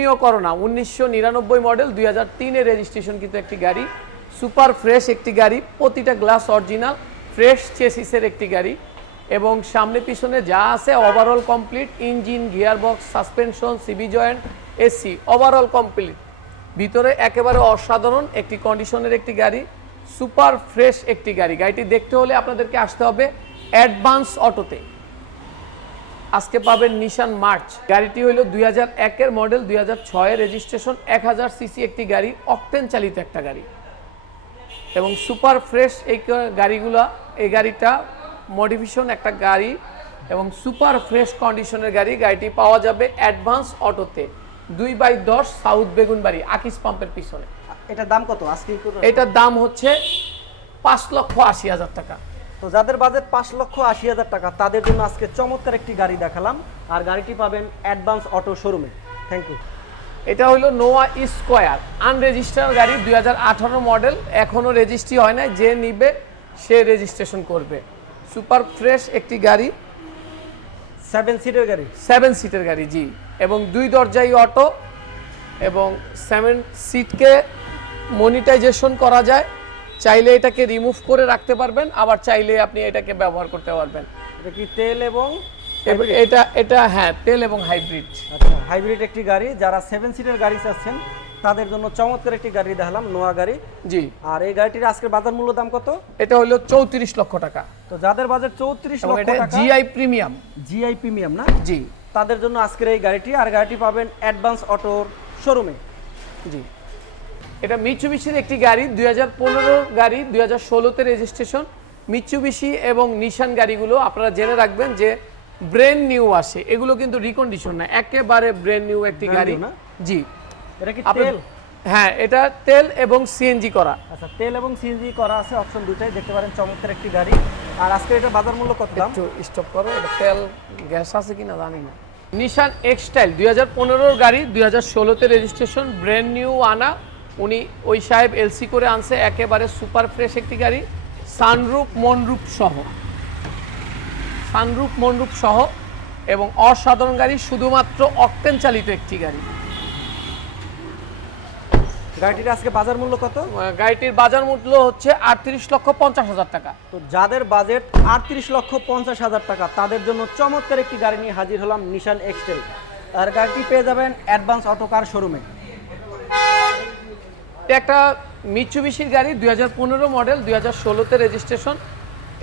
Rio corona. উনিশশো নিরানব্বই model, দুই হাজার তিনের রেজিস্ট্রেশন কিন্তু একটি গাড়ি। সুপার ফ্রেশ একটি গাড়ি, প্রতিটা গ্লাস অরিজিনাল, ফ্রেশ চেসিসের একটি গাড়ি। এবং সামনে পিছনে যা আছে overall complete engine gearbox suspension CV joint AC overall complete ভিতরে একেবারে অসাধারণ একটি কন্ডিশনের একটি গাড়ি, সুপার ফ্রেশ একটি গাড়ি। গাড়িটি দেখতে হলে আপনাদেরকে আসতে হবে অ্যাডভান্স অটোতে আজকে পাবেন নিশান মার্চ। গাড়িটি হলো দুই হাজার একের মডেল দুই হাজার ছয়ের রেজিস্ট্রেশন। এক হাজার সিসি একটি গাড়ি অকটেন চালিত একটা গাড়ি। এবং সুপার ফ্রেশ এই গাড়িগুলা এই গাড়িটা মডিফিকেশন একটা গাড়ি এবং সুপার ফ্রেশ কন্ডিশনের গাড়ি। গাড়িটি পাওয়া যাবে অ্যাডভান্স অটোতে দুই বাই দশ সাউথ বেগুনবাড়ি আকিস পাম্পের পিছনে। এটার দাম কত? আজকে এটার দাম হচ্ছে পাঁচ লক্ষ আশি হাজার টাকা। তো যাদের বাজেট পাঁচ লক্ষ আশি হাজার টাকা তাদের জন্য আজকে চমৎকার একটি গাড়ি দেখালাম। আর গাড়িটি পাবেন অ্যাডভান্স অটো শোরুমে থ্যাংক ইউ এটা হলো নোয়া স্কোয়ার আনরেজিস্টার গাড়ি দুই হাজার আঠারো মডেল এখনও রেজিস্ট্রি হয় না যে নিবে সে রেজিস্ট্রেশন করবে। সুপার ফ্রেশ একটি গাড়ি। সেভেন সিটের গাড়ি। সেভেন সিটের গাড়ি জি। এবং দুই দরজাই অটো এবং সেভেন সিটকে মনিটাইজেশন করা যায়। চাইলে এটাকে রিমুভ করে রাখতে পারবেন আবার চাইলে আপনি এটাকে ব্যবহার করতে পারবেন। এটা কি তেল এবং এটা এটা হ্যাঁ তেল এবং হাইব্রিড আচ্ছা হাইব্রিড একটি গাড়ি যারা সেভেন সিটের গাড়ি চাচ্ছেন তাদের জন্য চমৎকার একটি গাড়ি দেখালাম নোয়া গাড়ি। জি। আর এই গাড়িটির আজকের বাজার মূল্য দাম কত? এটা হলো চৌত্রিশ লক্ষ টাকা। তো যাদের বাজেট চৌত্রিশ লক্ষ টাকা জিআই প্রিমিয়াম জিআই প্রিমিয়াম না? জি। তাদের জন্য আজকের এই গাড়িটি আর গাড়িটি পাবেন অ্যাডভান্স অটোর শোরুমে জি। এটা মিচুবিশির একটি গাড়ি দুই হাজার পনেরো গাড়ি দুই হাজার ষোলোতে রেজিস্ট্রেশন মিচুবিশি এবং নিশান গাড়িগুলো আপনারা জেনে রাখবেন যে ব্রেন নিউ আসে। এগুলো কিন্তু রিকন্ডিশন না একেবারে ব্রেন নিউ একটি গাড়ি। না? জি। এটা কি তেল? হ্যাঁ এটা তেল এবং সিএনজি করা। আচ্ছা তেল এবং সিএনজি করা আছে অপশন দুটাই দেখতে পারেন চমৎকার একটি গাড়ি। আর আজকে এটা বাজার মূল্য কত দাম? একটু স্টপ করো এটা তেল গ্যাস আছে কিনা জানি না। নিশান এক্সটাইল দুই হাজার পনেরোর গাড়ি দুই হাজার ষোলোতে রেজিস্ট্রেশন ব্র্যান্ড নিউ আনা। উনি ওই সাহেব এলসি করে আনছে একেবারে সুপার ফ্রেশ একটি গাড়ি সানরূপ মনরূপ সহ। সানরূপ মনরূপ সহ এবং অসাধারণ গাড়ি শুধুমাত্র অকটেন চালিত একটি গাড়ি। গাড়িটির আজকে বাজার মূল্য কত? গাড়িটির বাজার মূল্য হচ্ছে আটত্রিশ লক্ষ পঞ্চাশ হাজার টাকা। তো যাদের বাজেট আটত্রিশ লক্ষ পঞ্চাশ হাজার টাকা তাদের জন্য চমৎকার একটি গাড়ি নিয়ে হাজির হলাম নিশান এক্সটেল আর গাড়িটি পেয়ে যাবেন অ্যাডভান্স অটো কার শোরুমে এটা একটা মিচুবিশির গাড়ি, দুই হাজার পনেরো মডেল দুই হাজার ষোলোতে রেজিস্ট্রেশন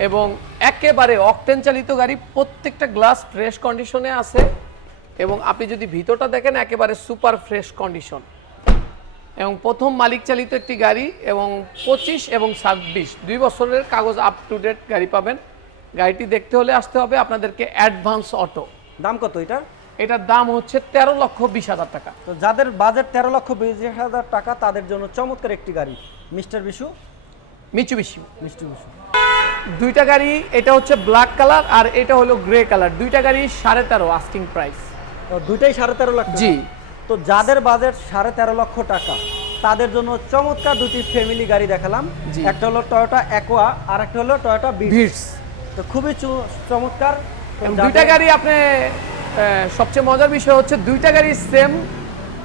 এবং একেবারে অকটেন চালিত গাড়ি, প্রত্যেকটা গ্লাস ফ্রেশ কন্ডিশনে আছে এবং আপনি যদি ভিতরটা দেখেন, একেবারে সুপার ফ্রেশ কন্ডিশন এবং প্রথম মালিক চালিত একটি গাড়ি এবং পঁচিশ এবং ছাব্বিশ, দুই বছরের কাগজ আপ টু ডেট গাড়ি পাবেন। গাড়িটি দেখতে হলে আসতে হবে আপনাদেরকে অ্যাডভান্স অটো দাম কত এটা? এটার দাম হচ্ছে তেরো লক্ষ বিশ হাজার টাকা। তো যাদের বাজেট তেরো লক্ষ বিশ হাজার টাকা তাদের জন্য চমৎকার একটি গাড়ি। মিস্টার বিশু? মিচুবিশি মিষ্টি বিশু। দুইটা গাড়ি এটা হচ্ছে ব্ল্যাক কালার আর এটা হলো গ্রে কালার। দুইটা গাড়ি সাড়ে তেরো আস্কিং প্রাইস তো দুইটাই সাড়ে তেরো লাখ টাকা। জি। তো যাদের বাজেট সাড়ে তেরো লক্ষ টাকা তাদের জন্য চমৎকার দুটি ফ্যামিলি গাড়ি দেখালাম। একটা হলো টয়োটা অ্যাকোয়া আর একটা হলো টয়োটা বিট ভিটস তো খুবই চমৎকার। দুইটা গাড়ি আপনি সবচেয়ে মজার বিষয় হচ্ছে দুইটা গাড়ি সেম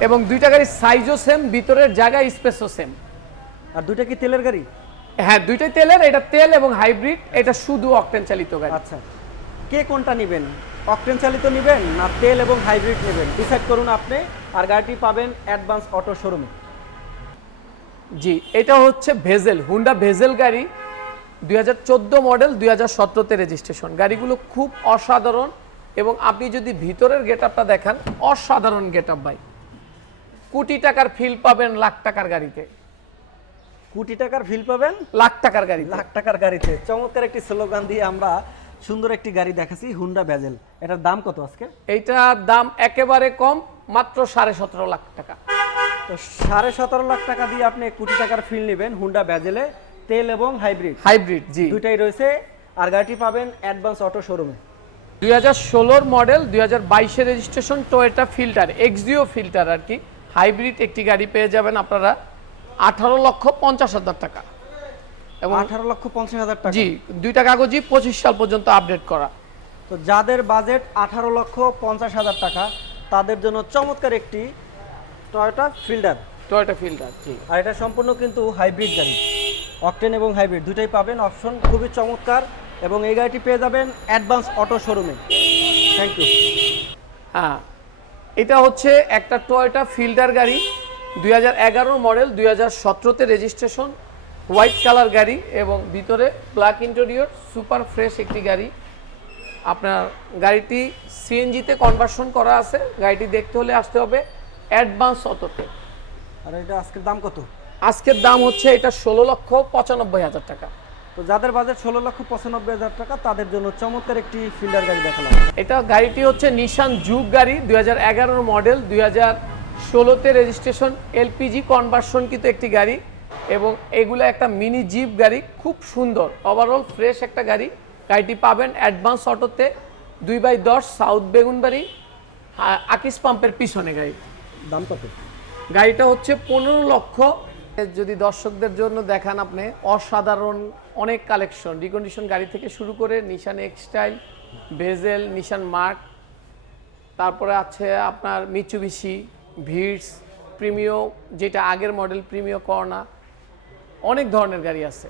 এবং দুইটা গাড়ির সাইজও সেম ভিতরের জায়গা স্পেসও সেম আর দুইটা কি তেলের গাড়ি? হ্যাঁ দুইটাই তেলের এটা তেল এবং হাইব্রিড এটা শুধু অকটেন চালিত গাড়ি। আচ্ছা কে কোনটা নেবেন? অকটেন চালিত নেবেন না তেল এবং হাইব্রিড নেবেন? ডিসাইড করুন আপনি আর গাড়িটি পাবেন অ্যাডভান্স অটো শোরুমে জি এটা হচ্ছে ভেজেল হুন্ডা ভেজেল গাড়ি দুই হাজার চোদ্দ মডেল দুই হাজার সতেরোতে রেজিস্ট্রেশন গাড়িগুলো খুব অসাধারণ এবং আপনি যদি ভিতরের গেট আপটা দেখান অসাধারণ গেট আপ ভাই। কোটি টাকার ফিল পাবেন লাখ টাকার গাড়িতে। কোটি টাকার ফিল পাবেন? লাখ টাকার গাড়ি লাখ টাকার গাড়িতে। চমৎকার একটি স্লোগান দিয়ে আমরা সুন্দর একটি গাড়ি দেখাচ্ছি হুন্ডা ব্যাজেল। এটার দাম কত আজকে? এইটার দাম একেবারে কম মাত্র সাড়ে সতেরো লাখ টাকা। তো সাড়ে সতেরো লাখ টাকা দিয়ে আপনি কোটি টাকার ফিল নেবেন হুন্ডা ব্যাজেলে তেল এবং হাইব্রিড। হাইব্রিড জি। দুইটাই রয়েছে আর গাড়িটি পাবেন অ্যাডভান্স অটো শোরুমে। দুই হাজার ষোলোর মডেল দুই হাজার বাইশে রেজিস্ট্রেশন টোয়েটা ফিল্টার এক্সডিও ফিল্টার আর কি। হাইব্রিড একটি গাড়ি পেয়ে যাবেন আপনারা আঠারো লক্ষ পঞ্চাশ হাজার টাকা। এবং আঠারো লক্ষ পঞ্চাশ হাজার টাকা। জি দুইটা কাগজই পঁচিশ সাল পর্যন্ত আপডেট করা। তো যাদের বাজেট আঠারো লক্ষ পঞ্চাশ হাজার টাকা তাদের জন্য চমৎকার একটি Toyota Fielder Toyota Fielder G. আর এটা সম্পূর্ণ কিন্তু হাইব্রিড গাড়ি। অকটেন এবং হাইব্রিড দুটাই পাবেন। অপশন খুবই চমৎকার। এবং এই গাড়িটি পেয়ে যাবেন অ্যাডভান্স অটো শোরুমে। থ্যাংক ইউ হ্যাঁ এটা হচ্ছে একটা টয়োটা ফিল্ডার গাড়ি দুই হাজার এগারো মডেল দুই হাজার সতেরোতে রেজিস্ট্রেশন হোয়াইট কালার গাড়ি এবং ভিতরে ব্ল্যাক ইন্টেরিয়র সুপার ফ্রেশ একটি গাড়ি। আপনার গাড়িটি সিএনজিতে কনভার্সন করা আছে গাড়িটি দেখতে হলে আসতে হবে অ্যাডভান্স অটোতে। আর এটা আজকের দাম কত? আজকের দাম হচ্ছে এটা ষোলো লক্ষ পঁচানব্বই হাজার টাকা। তো যাদের বাজেট ষোলো লক্ষ পঁচানব্বই হাজার টাকা তাদের জন্য চমৎকার একটি ফিল্ডার গাড়ি দেখালাম। এটা গাড়িটি হচ্ছে নিশান যুগ গাড়ি দুই হাজার এগারো মডেল দুই হাজার ষোলোতে রেজিস্ট্রেশন এলপিজি কনভার্সন কিন্তু একটি গাড়ি এবং এগুলো একটা মিনি জিপ গাড়ি খুব সুন্দর। ওভারঅল ফ্রেশ একটা গাড়ি। গাড়িটি পাবেন অ্যাডভান্স অটোতে দুই বাই দশ সাউথ বেগুনবাড়ি আকিস পাম্পের পিছনে গাড়ি দাম কত? গাড়িটা হচ্ছে পনেরো লক্ষ যদি দর্শকদের জন্য দেখান আপনি, অসাধারণ অনেক কালেকশন রিকন্ডিশন গাড়ি থেকে শুরু করে নিশান এক্সটাইল ভেজেল নিশান মার্ক তারপরে আছে আপনার মিচুবিশি ভিডস প্রিমিয় যেটা আগের মডেল প্রিমিয় করোনা অনেক ধরনের গাড়ি আছে।